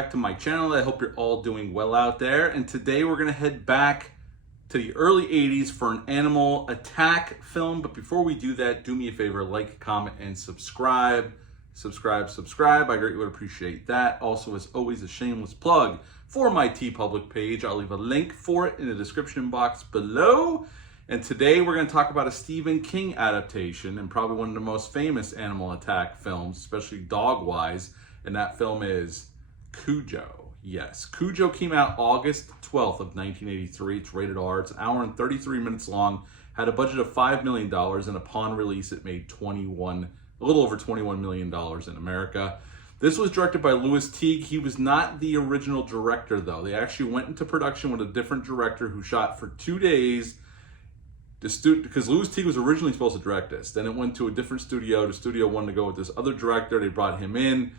back to my channel. I hope you're all doing well out there. And today we're going to head back to the early 80s for an animal attack film. But before we do that, do me a favor, like, comment, and subscribe. Subscribe. I greatly would appreciate that. Also, as always, a shameless plug for my TeePublic page. I'll leave a link for it in the description box below. And today we're going to talk about a Stephen King adaptation and probably one of the most famous animal attack films, especially dog-wise. And that film is Cujo. Yes, Cujo came out August 12th of 1983. It's rated R. It's an hour and 33 minutes long. Had a budget of $5 million, and upon release, it made a little over $21 million in America. This was directed by Lewis Teague. He was not the original director, though. They actually went into production with a different director who shot for 2 days. Because Lewis Teague was originally supposed to direct this. Then it went to a different studio. The studio wanted to go with this other director. They brought him in.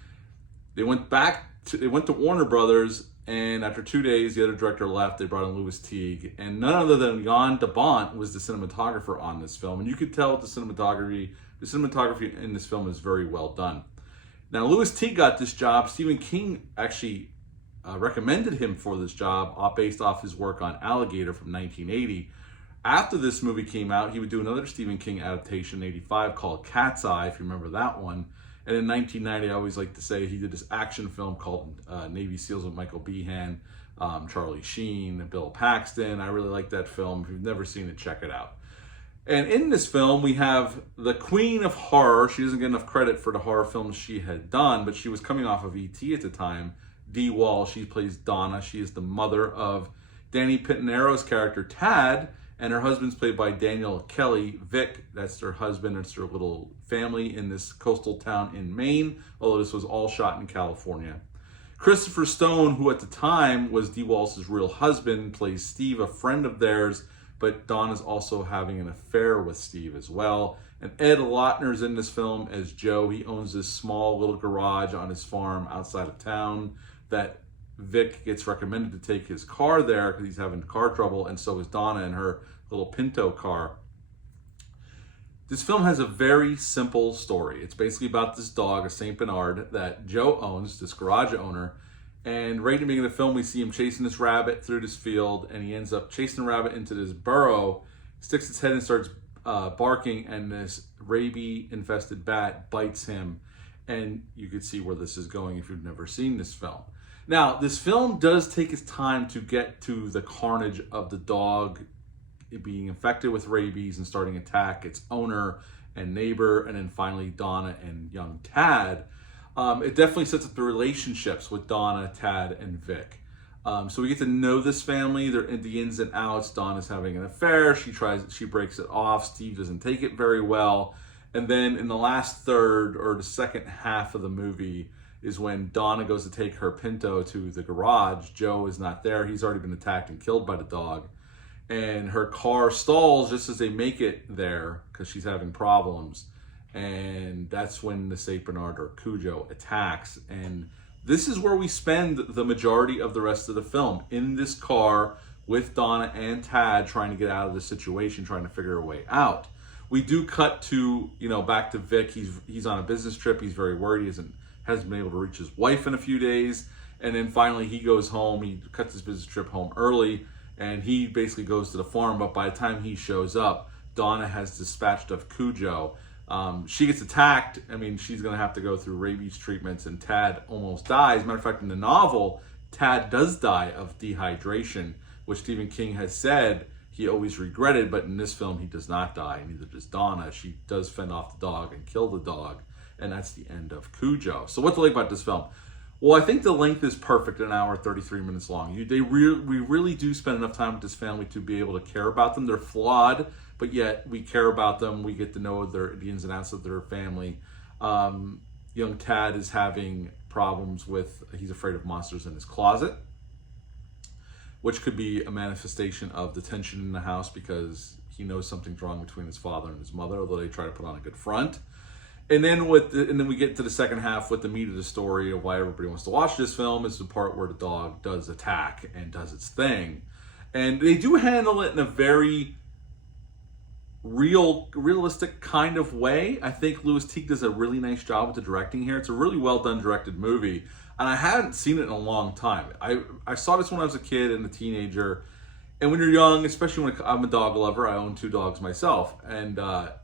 They went to Warner Brothers, and after 2 days, the other director left. They brought in Lewis Teague, and none other than Jan de Bont was the cinematographer on this film. And you could tell with the cinematography in this film is very well done. Now, Lewis Teague got this job. Stephen King actually recommended him for this job based off his work on Alligator from 1980. After this movie came out, he would do another Stephen King adaptation in 85 called Cat's Eye, if you remember that one. And in 1990, I always like to say, he did this action film called Navy SEALs with Michael Behan, Charlie Sheen, Bill Paxton. I really like that film. If you've never seen it, check it out. And in this film, we have the queen of horror. She doesn't get enough credit for the horror films she had done, but she was coming off of E.T. at the time. Dee Wall, she plays Donna. She is the mother of Danny Pitanero's character, Tad, and her husband's played by Daniel Kelly. Vic, that's their husband. It's their little family in this coastal town in Maine, although this was all shot in California. Christopher Stone, who at the time was Dee Walsh's real husband, plays Steve, a friend of theirs, but Don is also having an affair with Steve as well. And Ed Lautner's in this film as Joe. He owns this small little garage on his farm outside of town that Vic gets recommended to take his car there because he's having car trouble, and so is Donna in her little Pinto car. This film has a very simple story. It's basically about this dog, a Saint Bernard, that Joe owns, this garage owner. And right in the beginning of the film, we see him chasing this rabbit through this field, and he ends up chasing the rabbit into this burrow, sticks its head and starts barking, and this rabies-infested bat bites him. And you can see where this is going if you've never seen this film. Now, this film does take its time to get to the carnage of the dog being infected with rabies and starting to attack its owner and neighbor, and then finally Donna and young Tad. It definitely sets up the relationships with Donna, Tad, and Vic. So we get to know this family. They're in the ins and outs. Donna's having an affair. She breaks it off. Steve doesn't take it very well. And then in the last third or the second half of the movie is when Donna goes to take her Pinto to the garage. Joe is not there. He's already been attacked and killed by the dog. And her car stalls just as they make it there because she's having problems. And that's when the Saint Bernard, or Cujo, attacks. And this is where we spend the majority of the rest of the film, in this car with Donna and Tad trying to get out of the situation, trying to figure a way out. We do cut to, back to Vic. He's on a business trip. He's very worried. He hasn't been able to reach his wife in a few days. And then finally he goes home. He cuts his business trip home early, and he basically goes to the farm. But by the time he shows up, Donna has dispatched of Cujo. She gets attacked. She's going to have to go through rabies treatments, and Tad almost dies. Matter of fact, in the novel, Tad does die of dehydration, which Stephen King has said he always regretted, but in this film, he does not die. Neither does Donna. She does fend off the dog and kill the dog, and that's the end of Cujo. So what to like about this film? Well, I think the length is perfect, an hour, 33 minutes long. We really do spend enough time with this family to be able to care about them. They're flawed, but yet we care about them. We get to know the ins and outs of their family. Young Tad is having problems he's afraid of monsters in his closet, which could be a manifestation of the tension in the house because he knows something's wrong between his father and his mother, although they try to put on a good front. And then we get to the second half with the meat of the story of why everybody wants to watch this film is the part where the dog does attack and does its thing. And they do handle it in a very realistic kind of way. I think Louis Teague does a really nice job with the directing here. It's a really well done directed movie, and I hadn't seen it in a long time. I saw this when I was a kid and a teenager, and when you're young, especially when I'm a dog lover, I own 2 dogs myself, and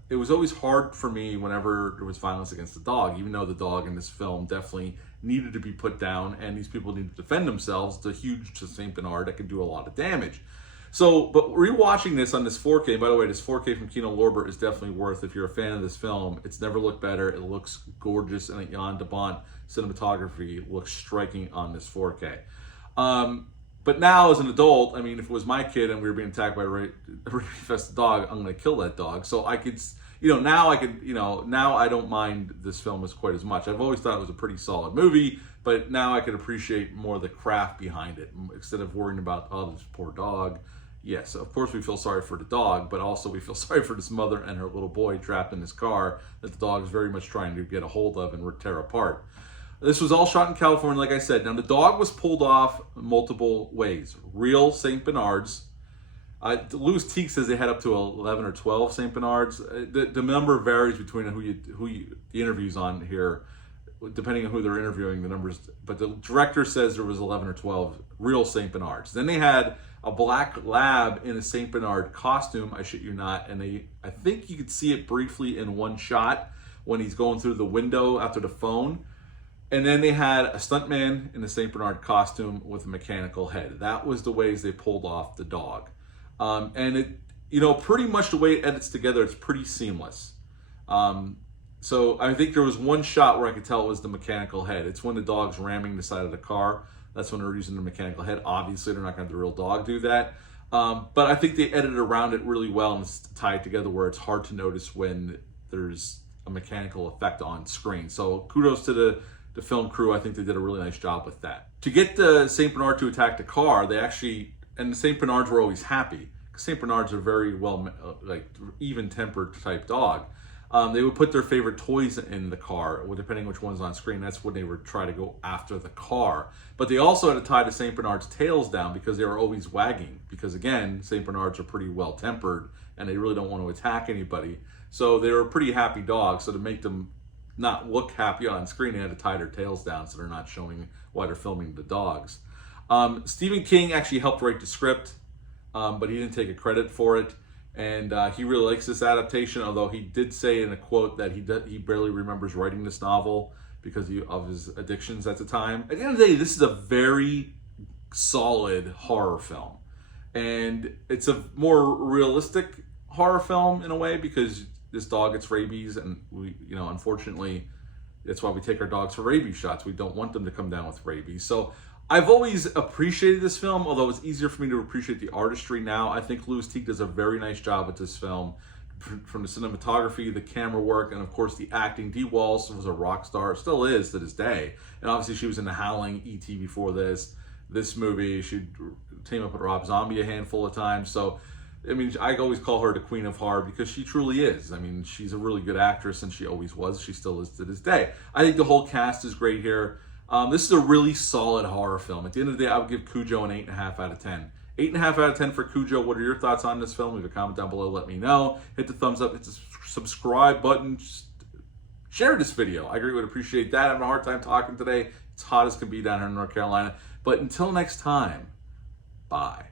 it was always hard for me whenever there was violence against the dog, even though the dog in this film definitely needed to be put down and these people needed to defend themselves. It's a huge Saint Bernard that can do a lot of damage. So, but rewatching this on this 4K, by the way, this 4K from Kino Lorber is definitely worth, if you're a fan of this film, it's never looked better. It looks gorgeous, and Jan de Bont cinematography looks striking on this 4K. But now, as an adult, I mean, if it was my kid and we were being attacked by a rape-infested dog, I'm going to kill that dog. So I could, now I don't mind this film as quite as much. I've always thought it was a pretty solid movie, but now I can appreciate more the craft behind it instead of worrying about, oh, this poor dog. Yes, of course we feel sorry for the dog, but also we feel sorry for this mother and her little boy trapped in this car that the dog is very much trying to get a hold of and tear apart. This was all shot in California, like I said. Now, the dog was pulled off multiple ways. Real St. Bernards. Louis Teague says they had up to 11 or 12 St. Bernards. The number varies between the interviews on here, depending on who they're interviewing, the numbers. But the director says there was 11 or 12 real St. Bernards. Then they had a black lab in a St. Bernard costume, I shit you not, and I think you could see it briefly in one shot when he's going through the window after the phone. And then they had a stuntman in the St. Bernard costume with a mechanical head. That was the ways they pulled off the dog. And it, pretty much the way it edits together, it's pretty seamless. So I think there was one shot where I could tell it was the mechanical head. It's when the dog's ramming the side of the car. That's when they're using the mechanical head. Obviously, they're not going to have the real dog do that. But I think they edited around it really well and it's tied together where it's hard to notice when there's a mechanical effect on screen. So kudos to the film crew. I think they did a really nice job with that. To get the St. Bernard to attack the car, and the St. Bernards were always happy. St. Bernards are very well, even-tempered type dog. They would put their favorite toys in the car, depending which one's on screen. That's when they would try to go after the car. But they also had to tie the St. Bernards' tails down because they were always wagging. Because again, St. Bernards are pretty well-tempered and they really don't want to attack anybody. So they were pretty happy dogs. So to make them not look happy on screen, they had to tie their tails down so they're not showing why they're filming the dogs. Stephen King actually helped write the script, but he didn't take a credit for it. And he really likes this adaptation, although he did say in a quote that he barely remembers writing this novel because of his addictions at the time. At the end of the day, this is a very solid horror film. And it's a more realistic horror film in a way because this dog gets rabies, and we, unfortunately, that's why we take our dogs for rabies shots. We don't want them to come down with rabies. So I've always appreciated this film, although it's easier for me to appreciate the artistry now. I think Louis Teague does a very nice job with this film, from the cinematography, the camera work, and of course the acting. Dee Wallace was a rock star, still is to this day. And obviously she was in The Howling, E.T. before this movie. She teamed up with Rob Zombie a handful of times. So I mean, I always call her the Queen of Horror because she truly is. I mean, she's a really good actress, and she always was. She still is to this day. I think the whole cast is great here. This is a really solid horror film. At the end of the day, I would give Cujo an 8.5 out of 10. 8.5 out of 10 for Cujo. What are your thoughts on this film? Leave a comment down below. Let me know. Hit the thumbs up. Hit the subscribe button. Just share this video. I really would appreciate that. I'm having a hard time talking today. It's hot as can be down here in North Carolina. But until next time, bye.